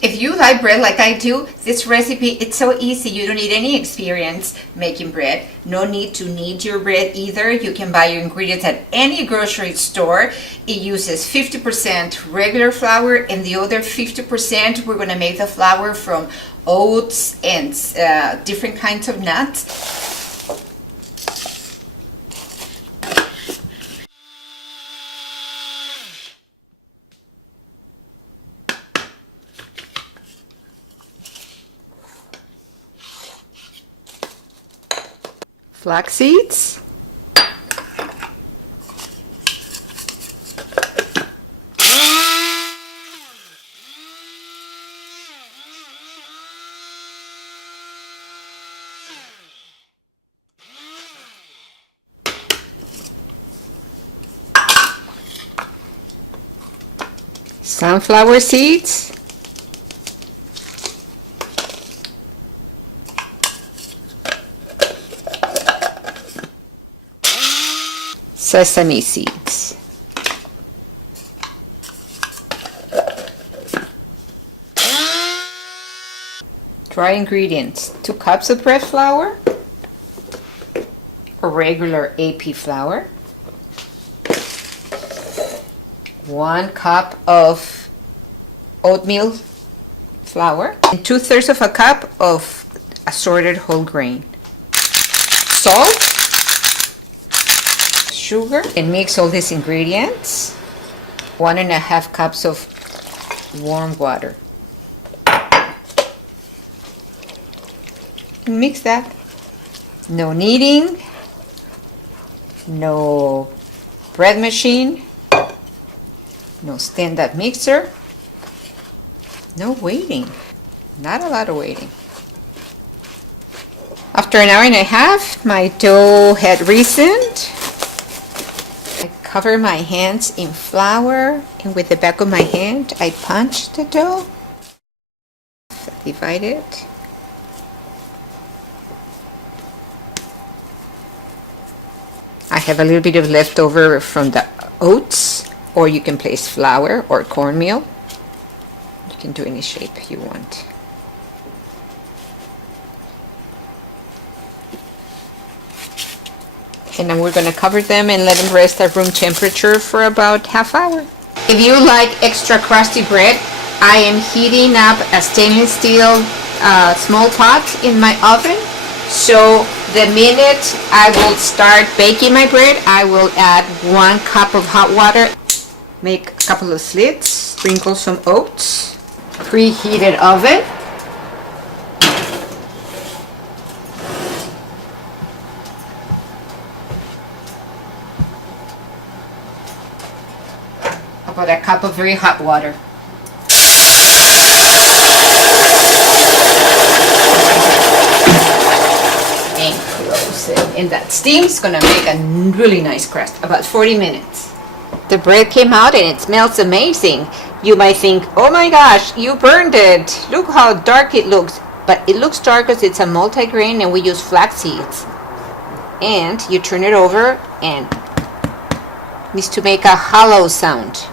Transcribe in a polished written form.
If you like bread like I do, this recipe, it's so easy. You don't need any experience making bread. No need to knead your bread either. You can buy your ingredients at any grocery store. It uses 50% regular flour, and the other 50% we're going to make the flour from oats and different kinds of nuts. Flax seeds, sunflower seeds, sesame seeds, dry ingredients: 2 cups of bread flour or regular AP flour, 1 cup of oatmeal flour, and 2/3 of a cup of assorted whole grain, salt, sugar, and mix all these ingredients. 1.5 cups of warm water. Mix that. No kneading, no bread machine, no stand-up mixer, no waiting. Not a lot of waiting. After an hour and a half, my dough had risen. I cover my hands in flour, and with the back of my hand I punch the dough. Divide it. I have a little bit of leftover from the oats, or you can place flour or cornmeal. You can do any shape you want. And then we're going to cover them and let them rest at room temperature for about ½ hour. If you like extra crusty bread, I am heating up a stainless steel small pot in my oven. So the minute I will start baking my bread, I will add 1 cup of hot water, make a couple of slits, sprinkle some oats, preheated oven. About a cup of very hot water. And close it. And that steam is going to make a really nice crust, about 40 minutes. The bread came out and it smells amazing. You might think, oh my gosh, you burned it. Look how dark it looks. But it looks dark because it's a multigrain and we use flax seeds. And you turn it over and it needs to make a hollow sound.